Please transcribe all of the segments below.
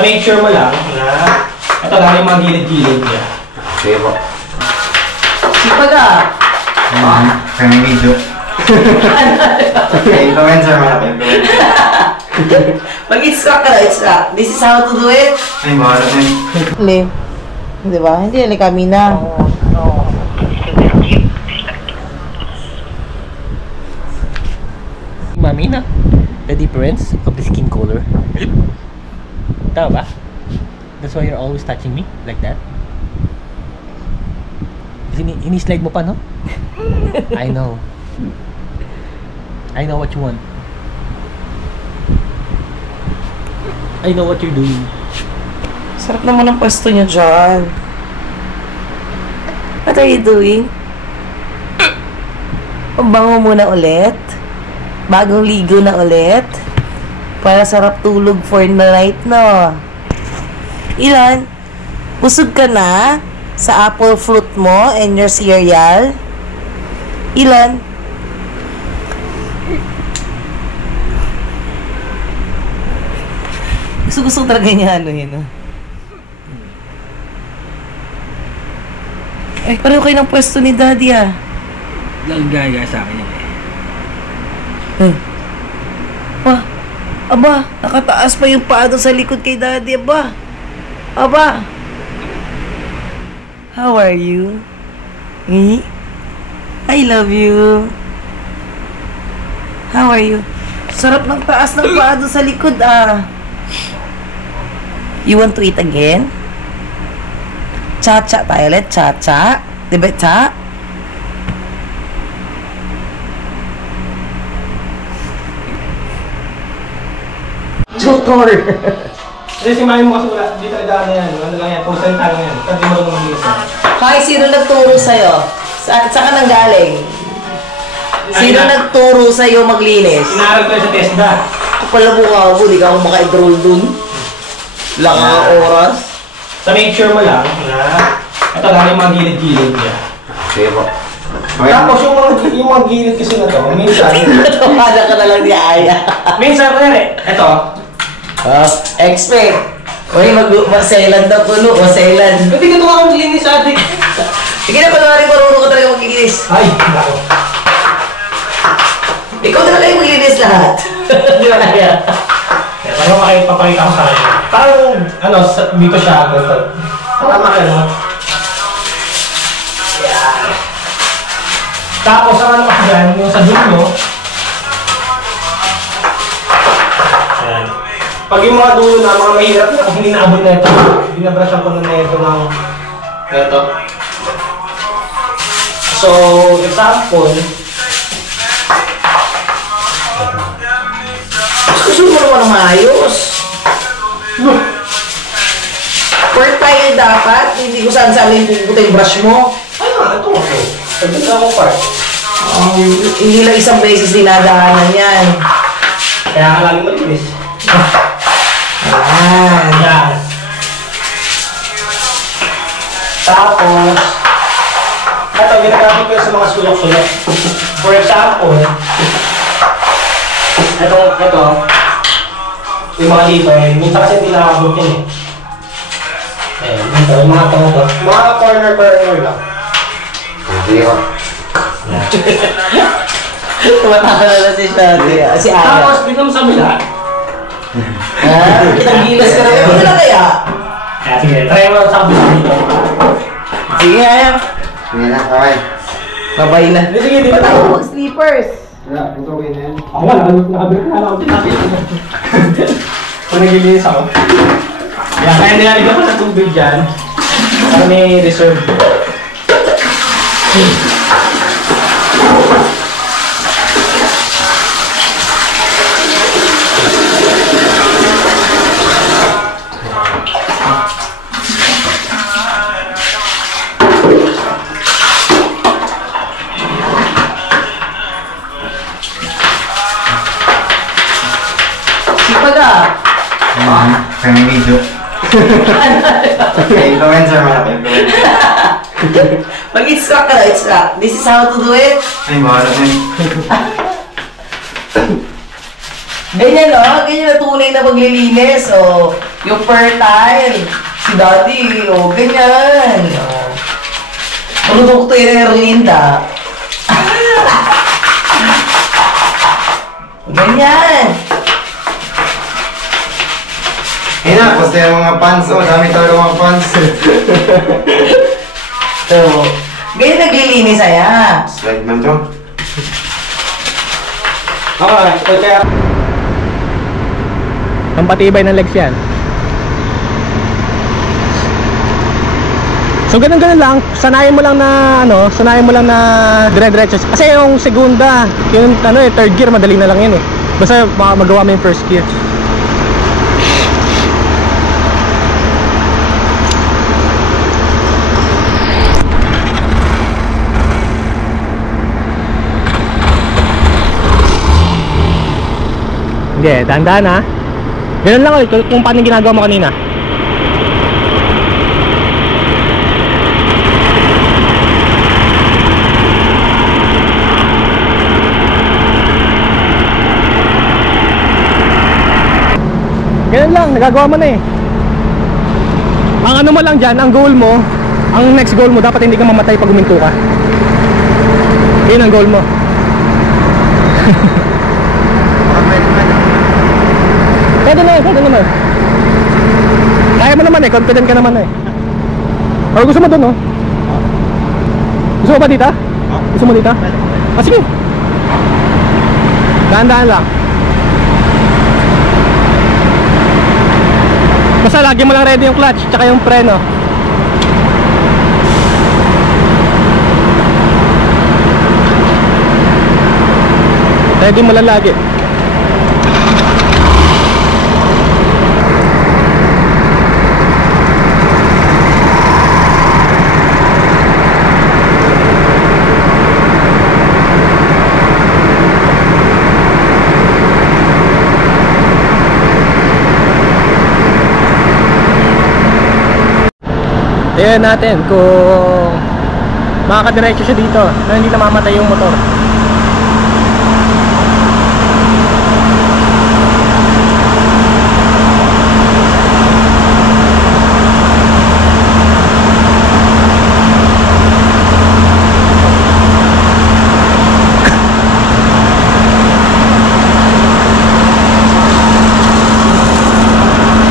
Sa make sure mo lang na ito lang yung mga gilid-gilid niya. Sige po. Sipag ah. Kaya may video. Influencer man ako, influencer. Mag-it's-rock ka na, it's-rock. This is how to do it. Ay, bahala na yun. Li. Diba? Hindi na kami na. Mamina, the difference of the skin color. Tama ba? That's why you're always touching me like that. Ini-slide mo pa, no? I know. I know what you want. I know what you're doing. Sarap naman ang pwesto niya dyan. What are you doing? Pambango muna ulit. Bagong ligo na ulit. Para sarap tulog for the night, no? Ilan? Busog ka na sa apple fruit mo and your cereal? Ilan? Gusto talaga niya ano yun, no? Eh, pareho kayo ng pwesto ni Daddy, ah. Gaya sa akin yan eh. Aba, nakataas pa yung paa doon sa likod kay Daddy, aba. Aba. How are you? Me? I love you. How are you? Sarap ng taas ng paa doon sa likod, ah. You want to eat again? Cha-cha tayo ulit, cha-cha. Diba, cha? Tutor! Kasi si mami mo kasi wala, dito nagdaan na yan. Ano lang yan, kung saan lang yan. Kasi mo lang mag-iisa. Hoy, sino nagturo sa'yo? Saan ka nang galing? Sino nagturo sa'yo maglinis? Inaral ko yan sa TESDA. Kapala mo ka ako, di ka ako maka-enroll dun. Lang ang oras. Sa make sure mo lang na ito lang yung mga gilid-gilid niya. Sige po. Tapos yung mga gilid kasi na to, minsan... Tumada ka na lang ni Aya. Minsan, kunyari, ito. Expert. Uy, maselan na puno, maselan. Hindi ka ito akong linis adik. Sige na, panwari marunong ka talaga maglinis. Ay, nako. Ikaw talaga yung maglinis lahat. Di ba kaya? Parang papakita ko sa akin. Parang, ano, dito siya, ganito. Tama ka, no? Yan. Tapos, ang ano kasi dyan, yung sa dulo, yan. Pag yung mga dulo na, mga mahirap na, kung hindi naabot na ito, binabrasyan ko na ito ng ito. So, example, Gusto mo naman ng maayos. Work tayo dapat, hindi ko saan-saan yung pupunta yung brush mo. ay nga, ito nga. Pagpunta ako part. Hindi lang isang beses dinadaanan yan. Kaya ka lagi malinis. Ayan. Yan. Tapos, ito, ginagamit ko sa mga sulok-sulok. For example, ito, yung mga lipay, minsan kasi hindi nakabot yun eh. Ayan, dito, yung mga ito, mga corner lang. Sige po. Tumatawa na si Shadi. Si Aya. Tapos, dito mo sa bila. Kitang gilas ka na. Ano na kaya? Kaya sige, try mo sa kabila dito. Sige, Aya. Sige na, okay. Babay na. Sige, di ba tayo? Mag-sleepers. Wala, putukin na yan. Ako wala, nakabalik na ako. Kung naglilinis ako. Kaya kaya nilalagyan ko sa tubig dyan. Para may reserve. Sipag ah. Kaya may video. Influencer man ako, influencer. Mag-it's-rock ka na, it's-rock. This is how to do it. Ay, bahala na yun. Ganyan no? Ganyan na tunay na paglilinis. O, yung fertile. Si daddy, o, ganyan. O. Produkto yun ng Erlinda. Ganyan. Eh na, basta yung mga pants. Oh, dami talaga mga pants. So, ganyan naglilinis saya. Slide man to. Okay, kaya... Ang patibay ng legs yan. So ganun lang, sanayin mo lang na dire-diretso. Kasi yung segunda, yung third gear madali na lang yan eh. Basta magawa mo yung first gear. Hindi, dahan-dahan ha. Ganun lang ulit kung paano yung ginagawa mo kanina. Ganun lang, nagagawa mo na eh. Ang ano mo lang dyan, ang goal mo, ang next goal mo, dapat hindi ka mamatay pag uminto ka. Yun ang goal mo. Pwede naman. Kaya mo naman eh, confident ka naman eh. O gusto mo dun oh? Gusto mo ba dito? Gusto mo dito? Ah sige. Dahan-dahan lang. Basta lagi mo lang ready yung clutch tsaka yung preno. Ready mo lang lagi. Tingnan natin kung makakadiretso siya dito na hindi namamatay yung motor.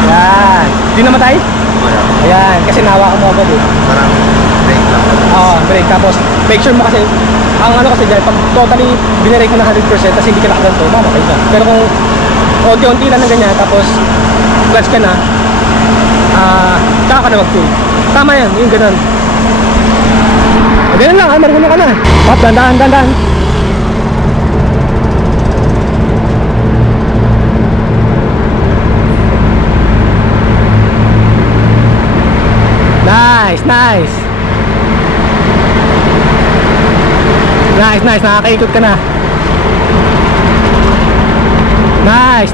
Yan. Hindi namatay? Ayan, kasi nawa mo agad eh. Parang break lang. Oo, break. Tapos, make sure mo kasi, ang ano kasi dyan, pag totally binirake mo na 100% tapos hindi ka nakaganto, mamatay ka. Pero kung unti-unti lang ng ganyan, tapos clutch ka na, tsaka ka na mag-full. Tama yan, yung ganun. Ganun lang, marunong ka na. Pop, dandan. Nice, nakakaikot ka na. Nice.